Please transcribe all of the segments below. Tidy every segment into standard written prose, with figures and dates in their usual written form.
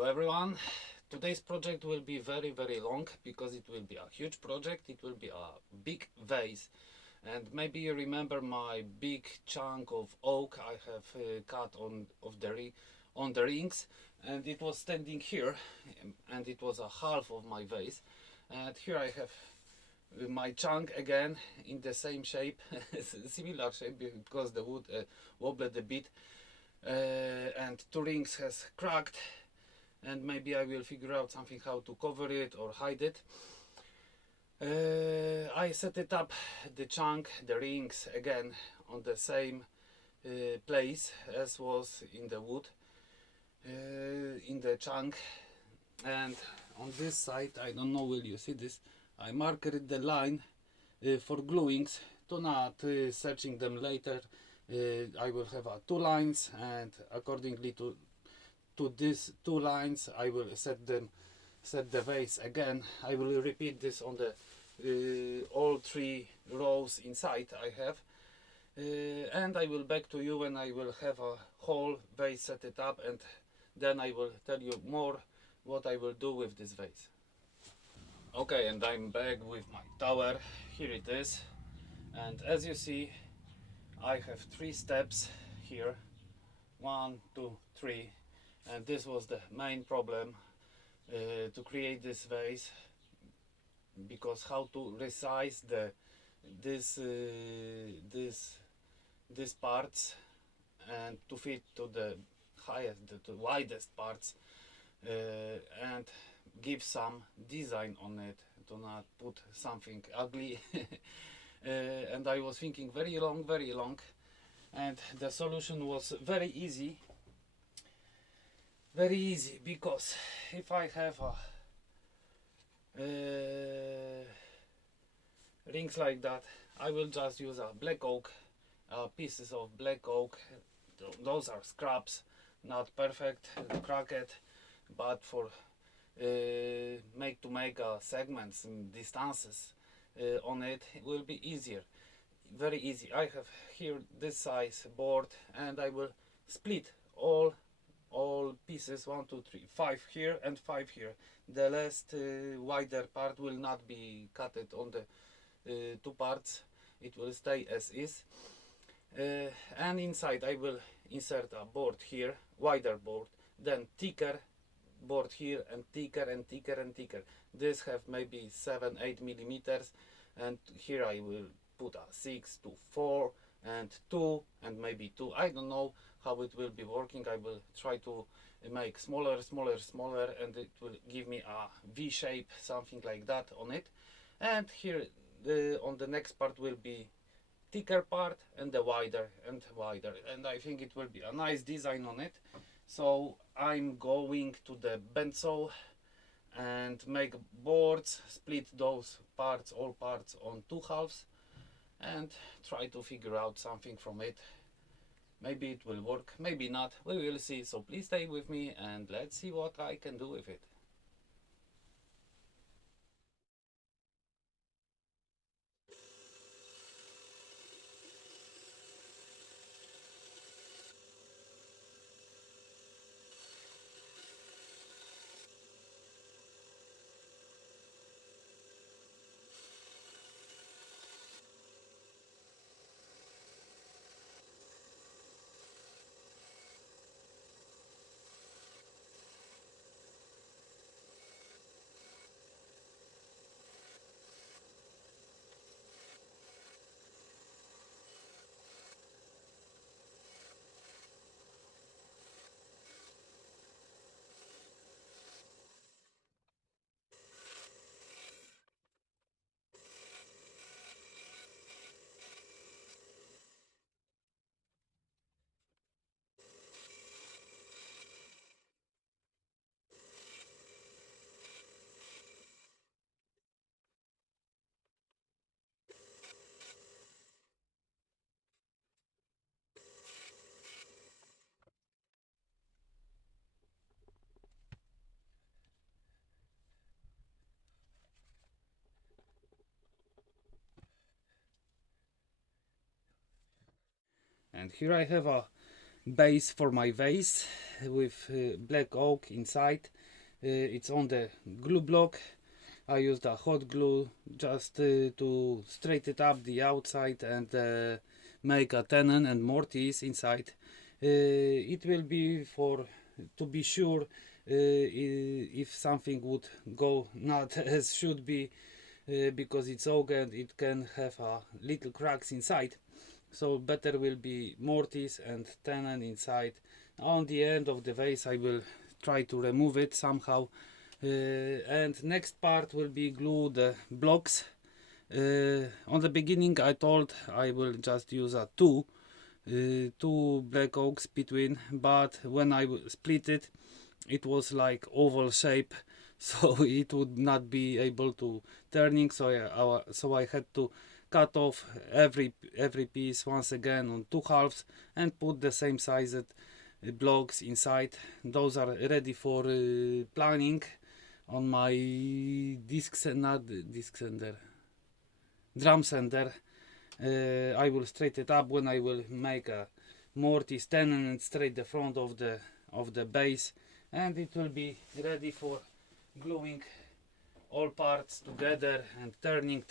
Hello everyone. Today's project will be very long because it will be a huge project. It will be a big vase, and maybe you remember my big chunk of oak I have cut on the rings, and it was standing here, and it was a half of my vase. And here I have my chunk again in the same shape, similar shape, because the wood wobbled a bit, and two rings has cracked, and maybe I will figure out something how to cover it or hide it. I set it up, the chunk, the rings again on the same place as was in the wood, in the chunk. And on this side, I don't know will you see this, I marked the line for gluings to not searching them later. I will have two lines, and accordingly to these two lines I will set the vase again. I will repeat this on the all three rows inside I have, and I will back to you when I will have a whole vase set it up, and then I will tell you more what I will do with this vase. Okay, and I'm back with my tower. Here it is, and as you see I have three steps here, 1, 2, 3, and this was the main problem to create this vase, because how to resize these parts and to fit to the widest parts, and give some design on it, to not put something ugly. And I was thinking very long, and the solution was very easy, because if I have rings like that, I will just use a black oak, pieces of black oak. Those are scraps, not perfect, cracked, but for make segments and distances on it, it will be easier, very easy. I have here this size board, and I will split all pieces, 1, 2, 3, 5 here and 5 here. The last wider part will not be cut on the two parts, it will stay as is. And inside I will insert a board here, wider board, then thicker board here, and thicker and thicker and thicker. This have maybe 7-8 millimeters, and here I will put a 6 to 4 and 2 and maybe 2. I don't know how it will be working. I will try to make smaller, and it will give me a V shape, something like that on it. And here on the next part will be thicker part and the wider, and I think it will be a nice design on it. So I'm going to the bensol and make boards, split those parts, all parts, on two halves, and try to figure out something from it. Maybe it will work, maybe not, we will see. So please stay with me and let's see what I can do with it. And here I have a base for my vase. with black oak inside. It's on the glue block. I used a hot glue just to straighten it up the outside and make a tenon and mortise inside. It will be for to be sure if something would go not as should be, because it's oak and it can have little cracks inside, so better will be mortise and tenon inside. On the end of the vase I will try to remove it somehow, and next part will be glue the blocks. On the beginning I told I will just use a two black oaks between, but when I split it, it was like oval shape, so it would not be able to turning, so I had to cut off every piece once again on two halves and put the same sized blocks inside. Those are ready for planning on my drum sander. I will straighten it up when I will make a mortise tenon and straight the front of the base, and it will be ready for gluing all parts together and turning.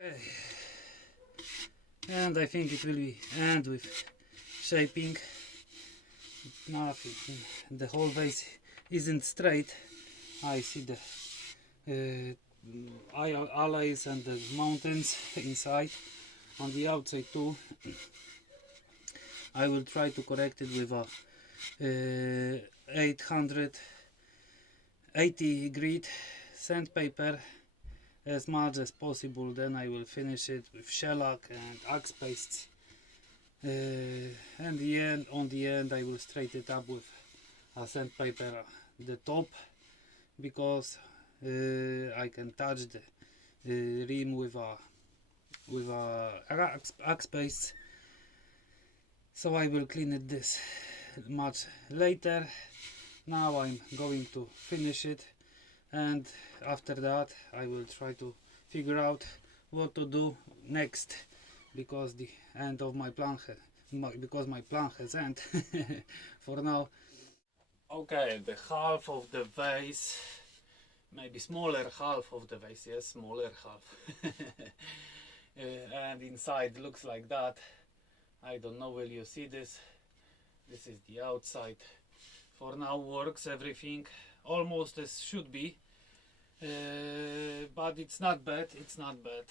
Okay. And I think it will be end with shaping. Nothing, the whole vase isn't straight. I see the alloys and the mountains inside. On the outside too. I will try to correct it with a 880 grit sandpaper as much as possible. Then I will finish it with shellac and axe pastes. And on the end I will straighten it up with a sandpaper the top, because I can touch the rim with a axe paste. So I will clean it this much later. Now I'm going to finish it, and after that I will try to figure out what to do next, because the end of my plan has ended for now. Okay, the half of the vase, maybe smaller half of the vase, yes, smaller half. And inside looks like that. I don't know, will you see this? This is the outside. For now works everything almost as should be, but it's not bad, it's not bad.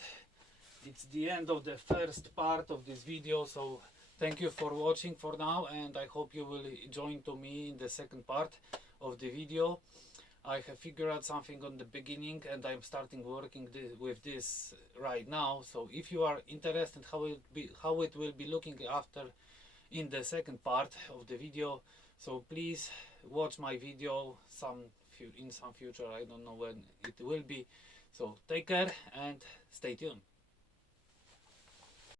It's the end of the first part of this video, so thank you for watching for now, and I hope you will join to me in the second part of the video. I have figured out something on the beginning, and I'm starting working with this right now. So if you are interested how it will be looking after in the second part of the video, so please watch my video in some future. I don't know when it will be. So take care and stay tuned.